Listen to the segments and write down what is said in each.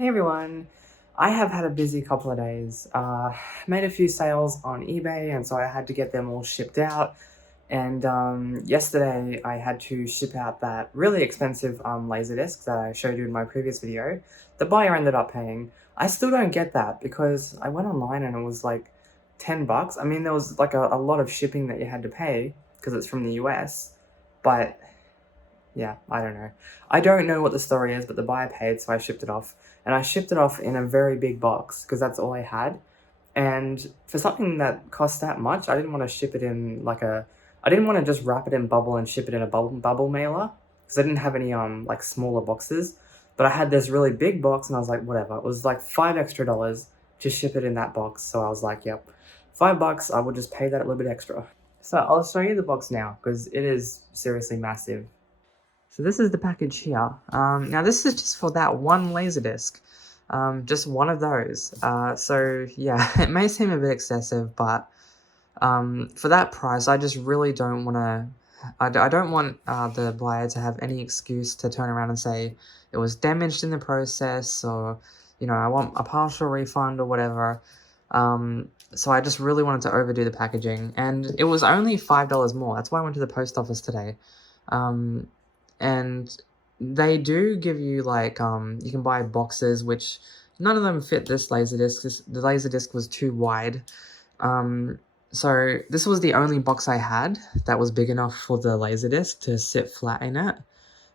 Hey everyone, I have had a busy couple of days. Made a few sales on eBay, and so I had to get them all shipped out. And yesterday I had to ship out that really expensive Laserdisc that I showed you in my previous video. The buyer ended up paying. I still don't get that because I went online and it was like 10 bucks. I mean, there was like a lot of shipping that you had to pay because it's from the US, but yeah, I don't know. I don't know what the story is, but the buyer paid, so I shipped it off. And I shipped it off in a very big box, because that's all I had. And for something that cost that much, I didn't want to ship it in like a... I didn't want to just wrap it in bubble and ship it in a bubble mailer, because I didn't have any like smaller boxes. But I had this really big box, and I was like, whatever. It was like $5 extra to ship it in that box. So I was like, yep, $5, I would just pay that a little bit extra. So I'll show you the box now, because it is seriously massive. So this is the package here. Now this is just for that one Laserdisc. Just one of those. So yeah, it may seem a bit excessive, but for that price, I just really don't want to... I don't want the buyer to have any excuse to turn around and say it was damaged in the process, or, you know, I want a partial refund or whatever. So I just really wanted to overdo the packaging, and it was only $5 more. That's why I went to the post office today. And they do give you, like, you can buy boxes, which none of them fit this Laserdisc. The Laserdisc was too wide. So this was the only box I had that was big enough for the Laserdisc to sit flat in it.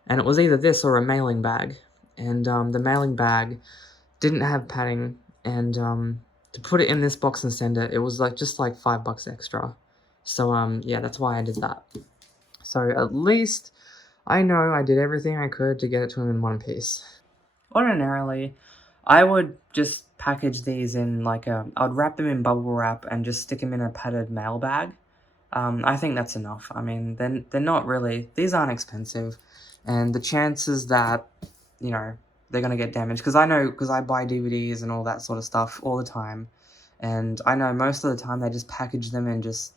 And it was either this or a mailing bag. And the mailing bag didn't have padding, and to put it in this box and send it, it was just like $5 extra. So yeah, that's why I did that. So at least I know I did everything I could to get it to him in one piece. Ordinarily, I would just package these in like I'd wrap them in bubble wrap and just stick them in a padded mail bag. I think that's enough. I mean, they're not really... These aren't expensive, and the chances that, you know, they're going to get damaged... Because I buy DVDs and all that sort of stuff all the time, and I know most of the time they just package them in just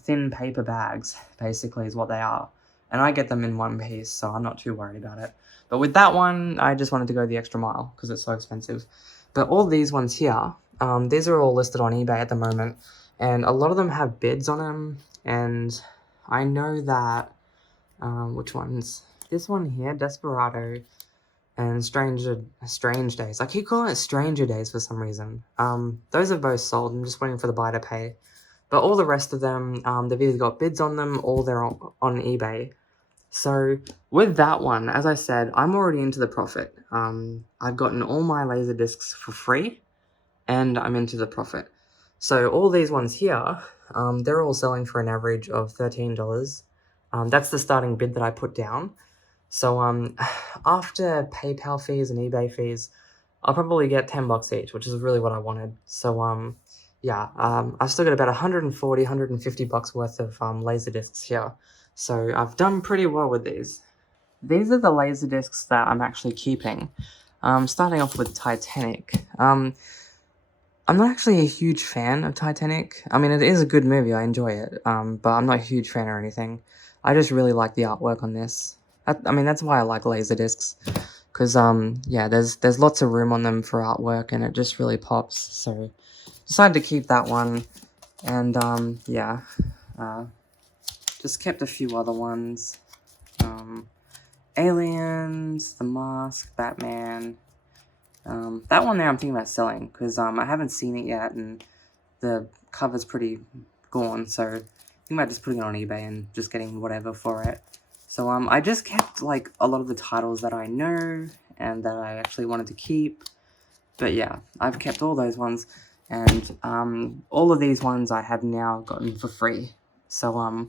thin paper bags, basically, is what they are. And I get them in one piece, so I'm not too worried about it. But with that one, I just wanted to go the extra mile, because it's so expensive. But all these ones here, these are all listed on eBay at the moment, and a lot of them have bids on them, and I know that, which ones? This one here, Desperado, and Strange Days. I keep calling it Stranger Days for some reason. Those are both sold. I'm just waiting for the buyer to pay. But all the rest of them, they've either got bids on them or they're on eBay. So with that one, as I said, I'm already into the profit. I've gotten all my Laserdiscs for free, and I'm into the profit. So all these ones here, they're all selling for an average of $13. That's the starting bid that I put down. So after PayPal fees and eBay fees, I'll probably get $10 each, which is really what I wanted. So yeah, I've still got about $140, $150 worth of Laserdiscs here. So I've done pretty well with these. These are the Laserdiscs that I'm actually keeping. Starting off with Titanic. I'm not actually a huge fan of Titanic. I mean, it is a good movie, I enjoy it, but I'm not a huge fan or anything. I just really like the artwork on this. I mean, that's why I like Laserdiscs, because, yeah, there's lots of room on them for artwork, and it just really pops, so decided to keep that one, and, yeah, just kept a few other ones. Aliens, The Mask, Batman. That one there I'm thinking about selling, because I haven't seen it yet, and the cover's pretty gone, so I think about just putting it on eBay and just getting whatever for it. So I just kept like a lot of the titles that I know and that I actually wanted to keep. But yeah, I've kept all those ones, and all of these ones I have now gotten for free. So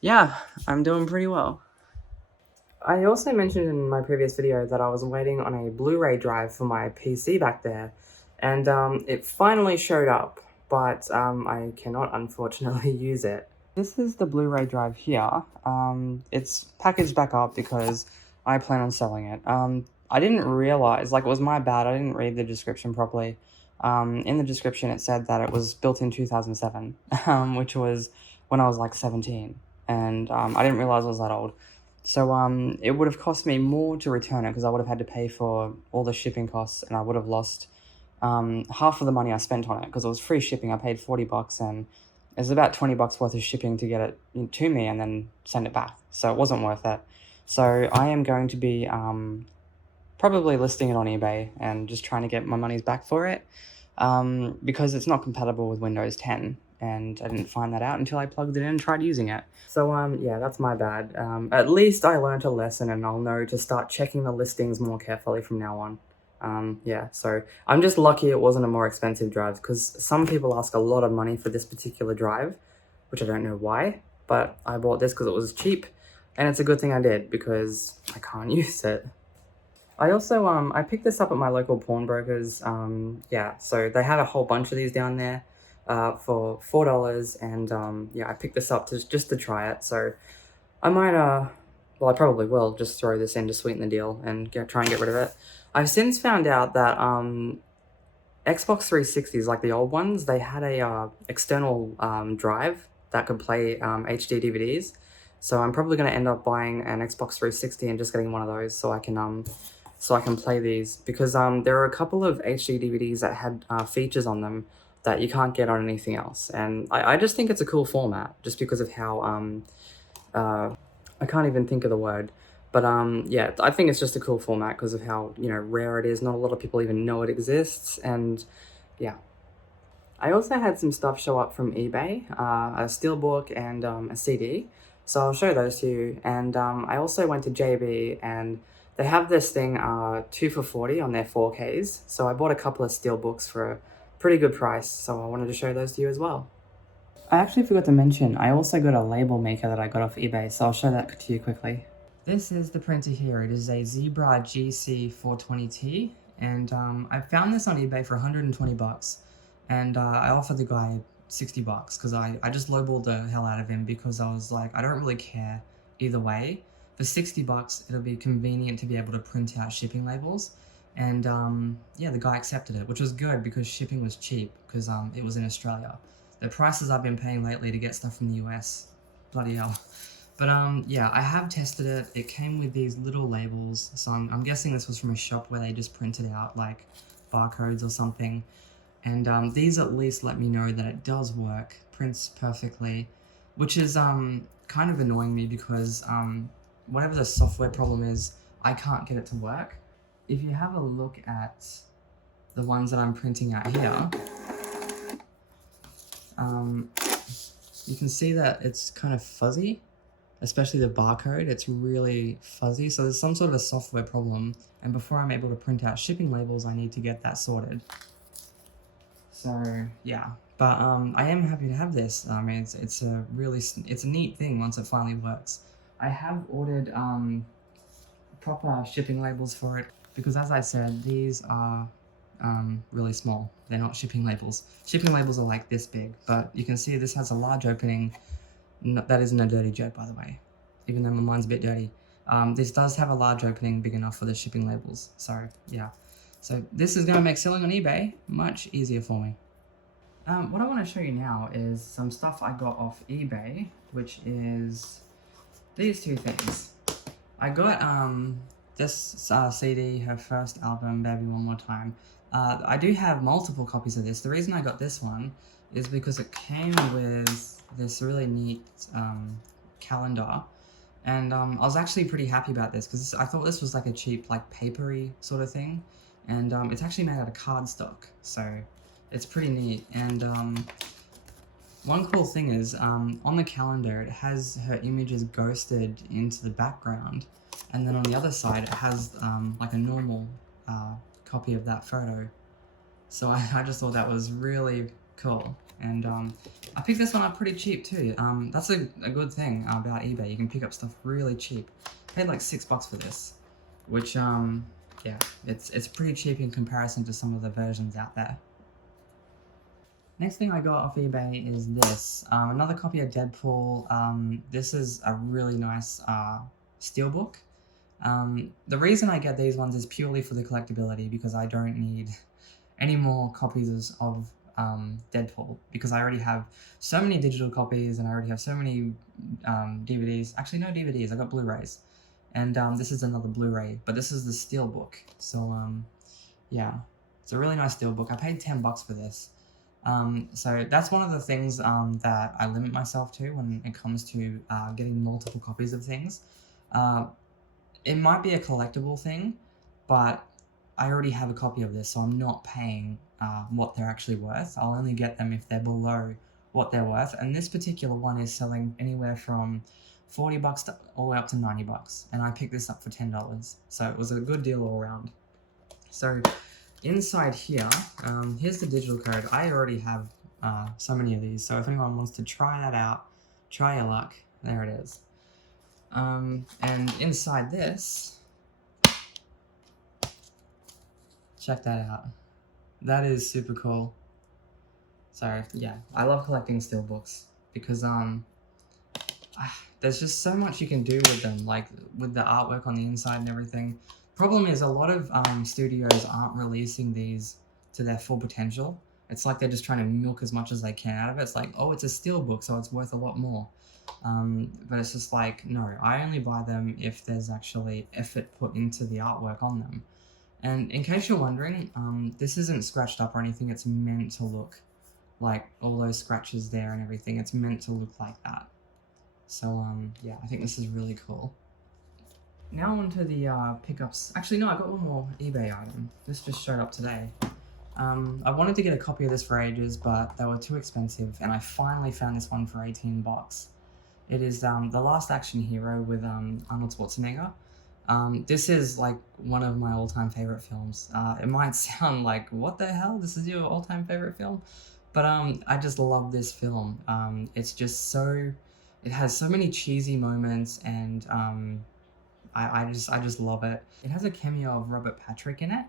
yeah, I'm doing pretty well. I also mentioned in my previous video that I was waiting on a Bluray Drive for my PC back there, and it finally showed up, but I cannot unfortunately use it. This is the Bluray Drive here. It's packaged back up because I plan on selling it. I didn't realize, like, it was my bad, I didn't read the description properly. In the description it said that it was built in 2007, which was when I was like 17, and I didn't realize it was that old. So it would have cost me more to return it because I would have had to pay for all the shipping costs, and I would have lost half of the money I spent on it because it was free shipping. I paid $40, and it was about $20 worth of shipping to get it to me and then send it back. So it wasn't worth it. So I am going to be probably listing it on eBay and just trying to get my money's back for it because it's not compatible with Windows 10. And I didn't find that out until I plugged it in and tried using it. So, yeah, that's my bad. At least I learned a lesson, and I'll know to start checking the listings more carefully from now on. Yeah, so I'm just lucky it wasn't a more expensive drive, because some people ask a lot of money for this particular drive, which I don't know why, but I bought this because it was cheap, and it's a good thing I did, because I can't use it. I also, I picked this up at my local pawnbrokers. Yeah, so they have a whole bunch of these down there for $4, and yeah, I picked this up just to try it. So I might, well, I probably will just throw this in to sweeten the deal and try and get rid of it. I've since found out that Xbox 360s, like the old ones, they had a external drive that could play HD DVDs. So I'm probably going to end up buying an Xbox 360 and just getting one of those so I can play these, because there are a couple of HD DVDs that had features on them that you can't get on anything else, and I just think it's a cool format just because of how I can't even think of the word, but yeah, I think it's just a cool format because of how, you know, rare it is. Not a lot of people even know it exists, and yeah. I also had some stuff show up from eBay, a steelbook and a CD, so I'll show those to you. And I also went to JB, and they have this thing 2 for $40 on their 4Ks, so I bought a couple of steelbooks for a pretty good price, so I wanted to show those to you as well. I actually forgot to mention, I also got a label maker that I got off eBay, so I'll show that to you quickly. This is the printer here. It is a Zebra GC420T, and I found this on eBay for $120, and I offered the guy $60 because I just lowballed the hell out of him, because I was like, I don't really care either way. For $60, it'll be convenient to be able to print out shipping labels. And yeah, the guy accepted it, which was good because shipping was cheap, because it was in Australia. The prices I've been paying lately to get stuff from the US, bloody hell. But yeah, I have tested it. It came with these little labels, so I'm guessing this was from a shop where they just printed out like barcodes or something. And these at least let me know that it does work, prints perfectly, which is kind of annoying me because whatever the software problem is, I can't get it to work. If you have a look at the ones that I'm printing out here, you can see that it's kind of fuzzy, especially the barcode. It's really fuzzy, so there's some sort of a software problem, and before I'm able to print out shipping labels, I need to get that sorted. So yeah, but I am happy to have this. I mean, it's a neat thing once it finally works. I have ordered proper shipping labels for it, because as I said, these are really small. They're not shipping labels. Shipping labels are like this big, but you can see this has a large opening. That isn't a dirty joke, by the way, even though my mind's a bit dirty. This does have a large opening big enough for the shipping labels, so yeah. So this is going to make selling on eBay much easier for me. What I want to show you now is some stuff I got off eBay, which is these two things. I got this CD, her first album, Baby One More Time. I do have multiple copies of this. The reason I got this one is because it came with this really neat calendar, and I was actually pretty happy about this because I thought this was like a cheap, like papery sort of thing, and it's actually made out of cardstock, so it's pretty neat. And one cool thing is on the calendar it has her images ghosted into the background, and then on the other side it has like a normal copy of that photo. So I just thought that was really cool, and I picked this one up pretty cheap too. That's a good thing about eBay. You can pick up stuff really cheap. I paid like $6 for this, which yeah, it's pretty cheap in comparison to some of the versions out there. Next thing I got off eBay is this, another copy of Deadpool. This is a really nice steelbook. The reason I get these ones is purely for the collectability, because I don't need any more copies of Deadpool, because I already have so many digital copies and I already have so many DVDs. Actually, no DVDs, I got Blu-rays. And this is another Blu-ray, but this is the Steelbook. So yeah, it's a really nice Steelbook. I paid $10 for this. So that's one of the things that I limit myself to when it comes to getting multiple copies of things. It might be a collectible thing, but I already have a copy of this, so I'm not paying what they're actually worth. I'll only get them if they're below what they're worth, and this particular one is selling anywhere from $40 to all the way up to $90, and I picked this up for $10, so it was a good deal all around. So inside here, here's the digital code. I already have so many of these, so if anyone wants to try that out, try your luck. There it is. And inside this, check that out. That is super cool. So yeah, I love collecting steelbooks because there's just so much you can do with them, like with the artwork on the inside and everything. Problem is, a lot of studios aren't releasing these to their full potential. It's like they're just trying to milk as much as they can out of it. It's like, oh, it's a steelbook, so it's worth a lot more. But it's just like, no, I only buy them if there's actually effort put into the artwork on them. And in case you're wondering, this isn't scratched up or anything. It's meant to look like all those scratches there and everything. It's meant to look like that. So yeah, I think this is really cool. Now onto the pickups. Actually, no, I got one more eBay item. This just showed up today. I wanted to get a copy of this for ages, but they were too expensive, and I finally found this one for $18. It is The Last Action Hero with Arnold Schwarzenegger. This is like one of my all-time favorite films. It might sound like, what the hell? This is your all-time favorite film? But I just love this film. It's just so, it has so many cheesy moments, and I just love it. It has a cameo of Robert Patrick in it,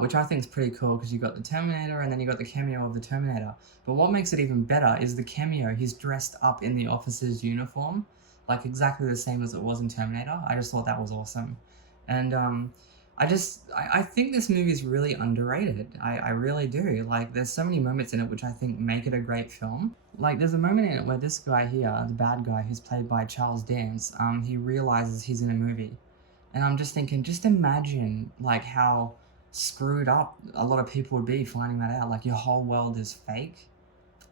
which I think is pretty cool because you got the Terminator and then you got the cameo of the Terminator. But what makes it even better is the cameo. He's dressed up in the officer's uniform, like exactly the same as it was in Terminator. I just thought that was awesome. And I think this movie is really underrated. I really do. Like, there's so many moments in it which I think make it a great film. Like, there's a moment in it where this guy here, the bad guy who's played by Charles Dance, he realizes he's in a movie. And I'm just thinking, just imagine, like, how screwed up a lot of people would be finding that out. Like, your whole world is fake.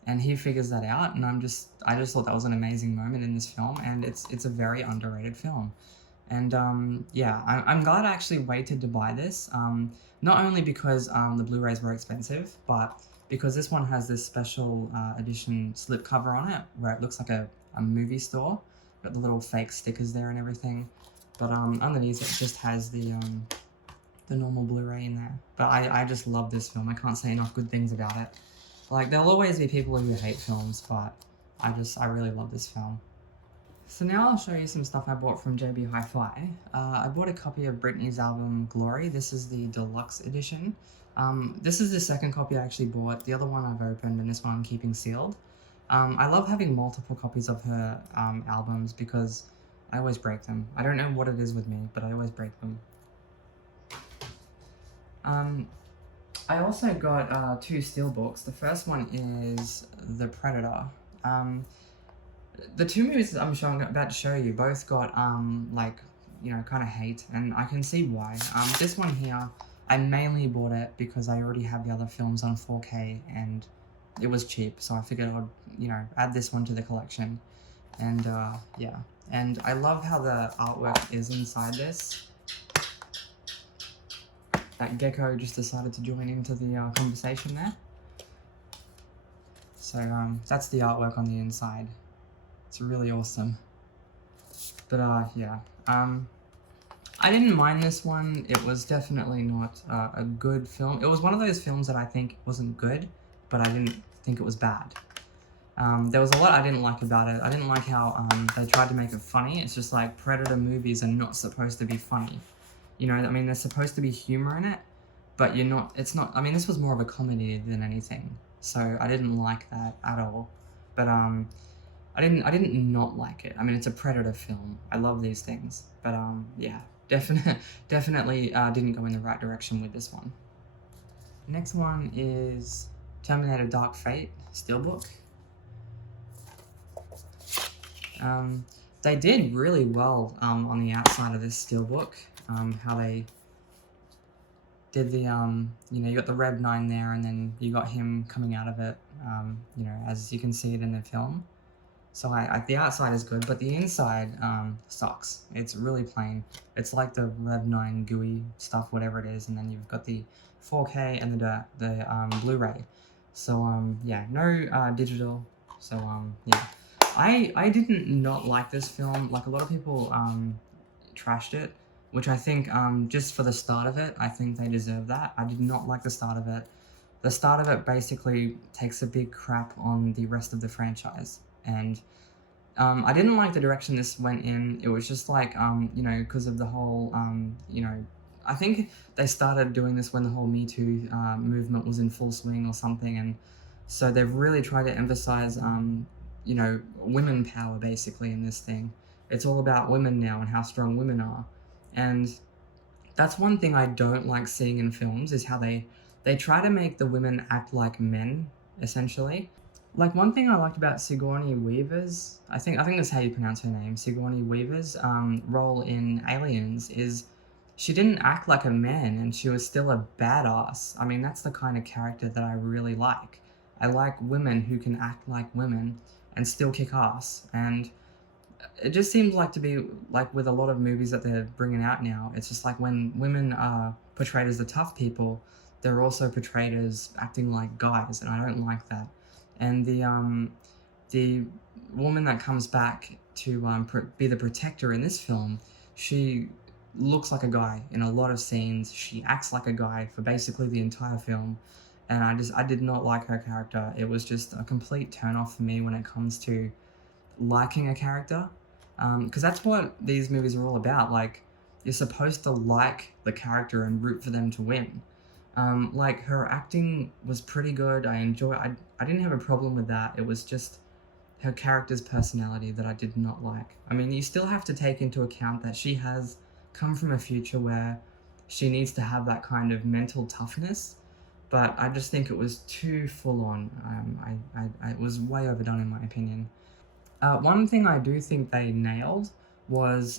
And he figures that out, and I just thought that was an amazing moment in this film, and it's a very underrated film. And yeah, I'm glad I actually waited to buy this, not only because the Blu-rays were expensive, but because this one has this special edition slipcover on it, where it looks like a movie store. Got the little fake stickers there and everything, but underneath it just has the normal Blu-ray in there. But I just love this film. I can't say enough good things about it. Like, there'll always be people who hate films, but I really love this film. So now I'll show you some stuff I bought from JB Hi-Fi. I bought a copy of Britney's album Glory. This is the deluxe edition. This is the second copy I actually bought. The other one I've opened, and this one I'm keeping sealed. I love having multiple copies of her albums because I always break them. I don't know what it is with me, but I always break them. I also got 2 steelbooks. The first one is The Predator. The 2 movies I'm about to show you both got, like, you know, kind of hate, and I can see why. This one here, I mainly bought it because I already have the other films on 4K, and it was cheap, so I figured I'd, you know, add this one to the collection. And, yeah. And I love how the artwork is inside this. That gecko just decided to join into the conversation there. So that's the artwork on the inside. It's really awesome. But yeah, I didn't mind this one. It was definitely not a good film. It was one of those films that I think wasn't good, but I didn't think it was bad. There was a lot I didn't like about it. I didn't like how they tried to make it funny. It's just like Predator movies are not supposed to be funny. You know, I mean, there's supposed to be humor in it, but it's not, I mean, this was more of a comedy than anything, so I didn't like that at all. But I didn't not like it. I mean, it's a Predator film. I love these things, but yeah, definitely didn't go in the right direction with this one. Next one is Terminator Dark Fate Steelbook. they did really well on the outside of this steelbook. How they did the you know, you got the Rev 9 there, and then you got him coming out of it, you know, as you can see it in the film. So the outside is good, but the inside sucks. It's really plain. It's like the Rev 9 GUI stuff, whatever it is, and then you've got the 4K and the Blu-ray. So yeah, no digital. So yeah, I didn't not like this film. Like, a lot of people trashed it, which I think just for the start of it, I think they deserve that. I did not like the start of it. The start of it basically takes a big crap on the rest of the franchise, and I didn't like the direction this went in. It was just like, you know, because of the whole, you know, I think they started doing this when the whole Me Too movement was in full swing or something, and so they've really tried to emphasize, you know, women power basically in this thing. It's all about women now and how strong women are, and that's one thing I don't like seeing in films, is how they try to make the women act like men, essentially. Like, one thing I liked about Sigourney Weaver's, I think that's how you pronounce her name, Sigourney Weaver's role in Aliens, is she didn't act like a man, and she was still a badass. I mean, that's the kind of character that I really like. I like women who can act like women and still kick ass, and it just seems like to be like with a lot of movies that they're bringing out now. It's just like when women are portrayed as the tough people, they're also portrayed as acting like guys, and I don't like that. And the woman that comes back to be the protector in this film, she looks like a guy in a lot of scenes. She acts like a guy for basically the entire film, and I did not like her character. It was just a complete turn off for me when it comes to liking a character, because that's what these movies are all about. Like, you're supposed to like the character and root for them to win. Like, her acting was pretty good. I didn't have a problem with that. It was just her character's personality that I did not like. I mean, you still have to take into account that she has come from a future where she needs to have that kind of mental toughness, but I just think it was too full on. It was way overdone in my opinion. One thing I do think they nailed was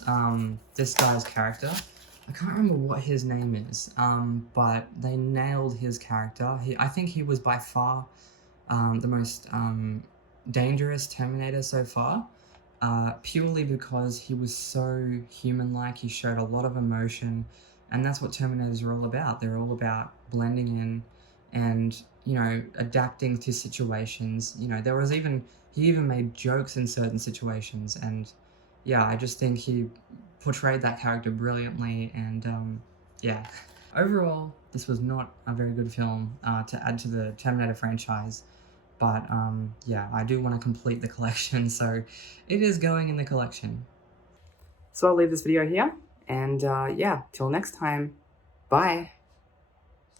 this guy's character. I can't remember what his name is, but they nailed his character. I think he was by far the most dangerous Terminator so far, purely because he was so human-like. He showed a lot of emotion, and that's what Terminators are all about. They're all about blending in and, you know, adapting to situations. You know, he even made jokes in certain situations, and yeah, I just think he portrayed that character brilliantly, and yeah. Overall, this was not a very good film to add to the Terminator franchise, but yeah, I do want to complete the collection, so it is going in the collection. So I'll leave this video here, and yeah, till next time, bye!